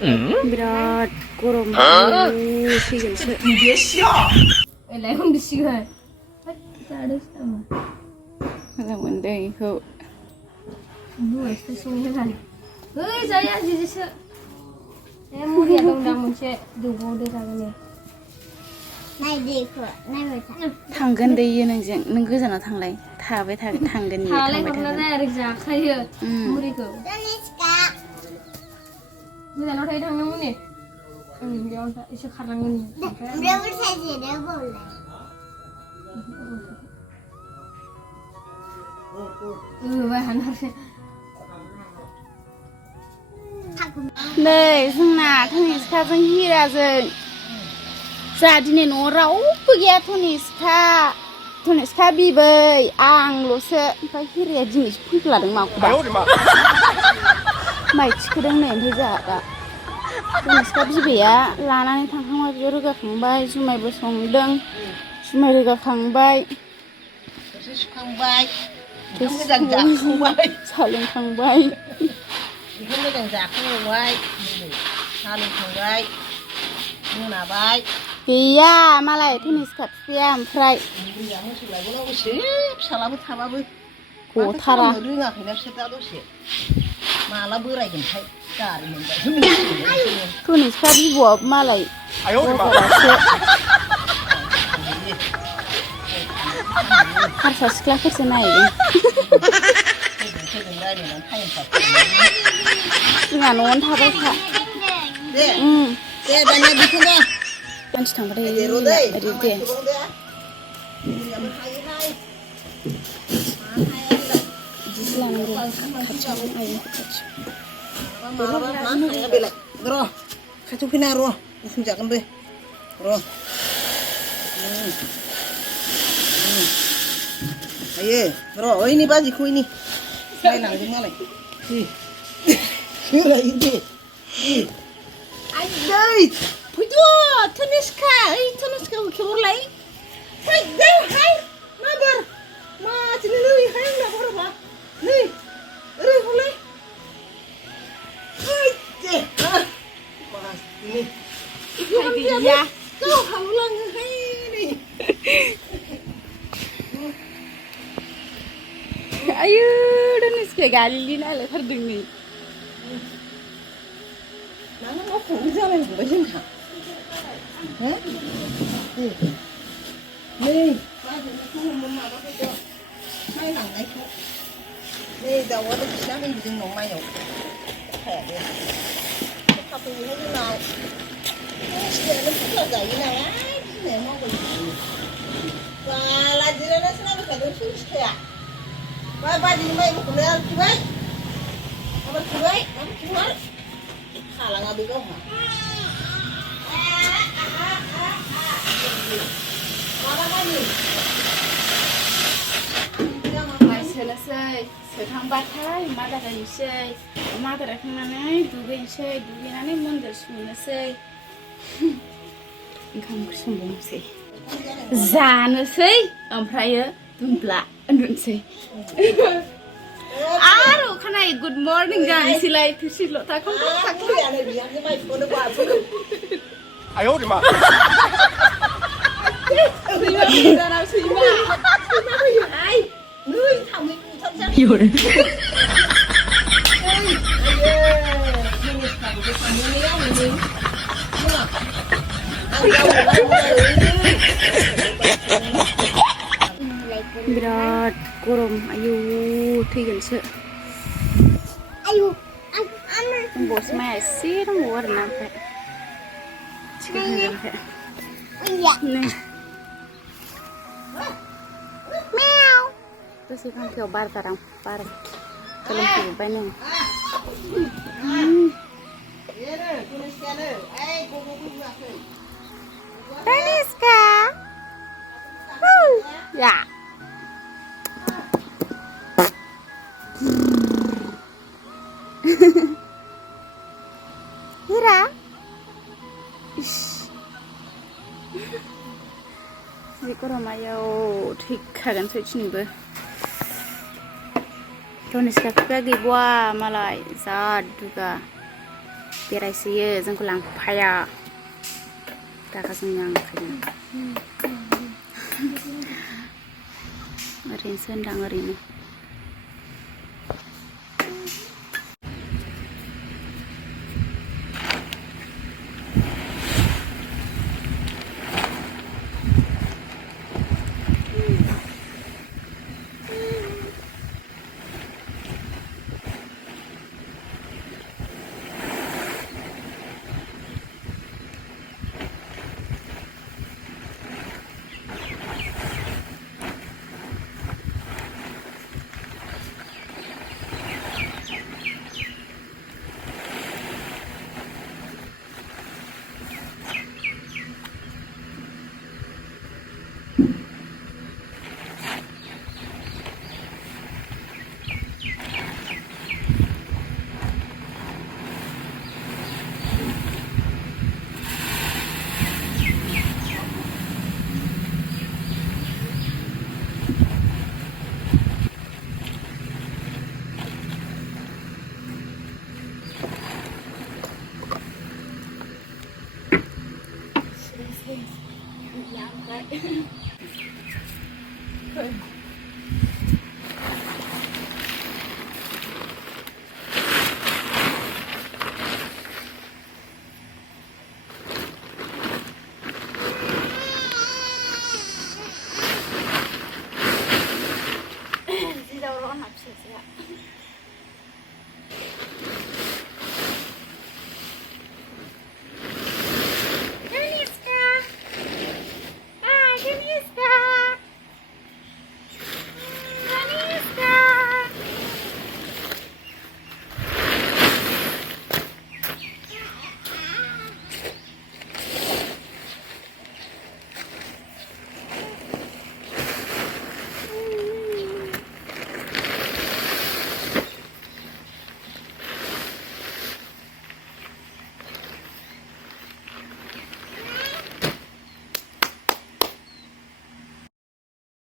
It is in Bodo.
बिराद गरम थैगोनसो एलाय उन्दुसिगोन मोजां मोनदों बेखौ जाया जिजिसो मुरिया दं दा मोनसे दौबावदो जागोन थांगोन दैयो नोंजों नों गोजानाव थांलाय थाबाय थागोन थांगोन थांबाय थागोन जाखायो मुरिखौ गोजानाव थायो थांनांगौ ने बेयाव एसे खारनांगोन नै जोंना धनिष्काजों हिराजों जोंहा दिनै न'आव रावबो गैया धनिष्का बिबै आंल'सो ओमफ्राय हिराया दिनैसो फैफ्लादों माखौबा माइ थिखोदों नै ओमफ्राय जोंहा दा धनिष्का बिबैया लानानै थांखांबाय बेयाव रोगाखांबाय जुमायबो संदों जुमाय रोगाखांबाय सुखांबाय मोजां जाखांबाय साहा लोंखांबाय बेखौ मोजां जाखांबाय साहा लोंखांबाय मोनाबाय गैया मालाय धनिष्का बिफाया ओमफ्राय मोसौ लायबावनांगौ फिसालाबो थाबाबो गथारा रोङाखैना बिसोर दा दसे माला बोरायगोनथाय गारि मोनबाय धनिष्का बिब'आबो मालाय हारसा सिख्लाफोरसो नायदों जोंहा न'आवनो थाबाय था मानसि थांबाथाय ओरै दे बिदिसो लानांगौ खाथियाव खाथियाव फैना र' गुसुंजागोन बे र' आयो र' ओइनि बाजिखौ ओइनि नायलांदों मालाय सोलायो दे आयै फैदो धनिष्का ओइ धनिष्काखौ खेवहरलाय फैदो हाय माबार माथिं नै हाय आंना बर'बा नै ओरै हरलाय फैदो मासनि गैया गाव हाबलाङोहाय नै आयु धनिष्का गालिलि नालायथारदों नै मानो मावखौबो जालायलांबाय जोंहा नै बाजैनिखौ हमोन माबाखौ नायलांनायखौ नै दाउआबो खिना होयो जोंनाव माइयाव थाफैयोहाय जोंनाव धनिष्कायानो बुरजा जायो नालाय बिमाया मावबाय थायो बाला जिरायनासो नायबाय थादों धनिष्काया बाजिनि माइखौनो आलखिबाय माबा खिबाय माबा खिबाय खालाङा बे गावहा माइ सोनोसै सोखांबाथाय अमा आदार होनोसै अमा आदार होखांनानै दुगैनोसै दुगैनानै मन्दिर संनोसै ओंखाम ओंख्रि संबावनोसै जानोसै ओमफ्रायो दुमब्ला उन्दुनोसै आरो अखानायै गुड मर्निं जानोसैलाय थोरसि लथाखौ बिराद गरम आयु थैगोनसो आयु दंबावोसो माया एसे दंबावो आरोना ओमफ्राय दसे फांखायाव बार जादां बार गोलोमफैजोब्बाय नै धनिष्का या Hira जि गरमायाव थैखागोन सयथिनिबो धनिष्का बिफाया गैबावा मालाय जा दुगा बेरायसोयो जोंखौ लांफाया रागा जोंनो आं ओंखायनो ओरैनोसो होनदां ओरैनो Good.